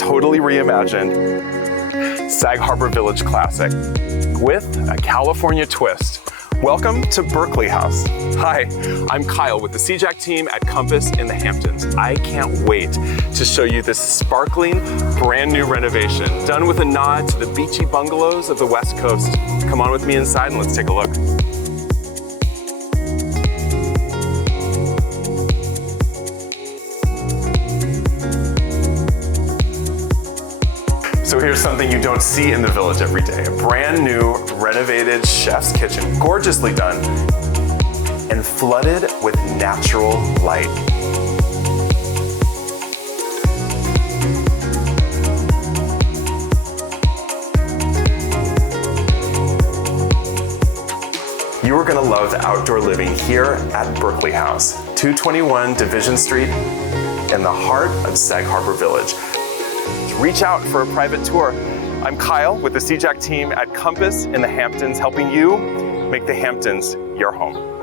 totally reimagined Sag Harbor Village classic with a California twist. Welcome to Berkeley House. Hi, I'm Kyle with the Sag team at Compass in the Hamptons. I can't wait to show you this sparkling, brand new renovation done with a nod to the beachy bungalows of the West Coast. Come on with me inside and let's take a look. So here's something you don't see in the village every day. A brand new renovated chef's kitchen, gorgeously done and flooded with natural light. You are gonna love outdoor living here at Berkeley House, 221 Division Street in the heart of Sag Harbor Village. Reach out for a private tour. I'm Kyle with the Sag team at Compass in the Hamptons, helping you make the Hamptons your home.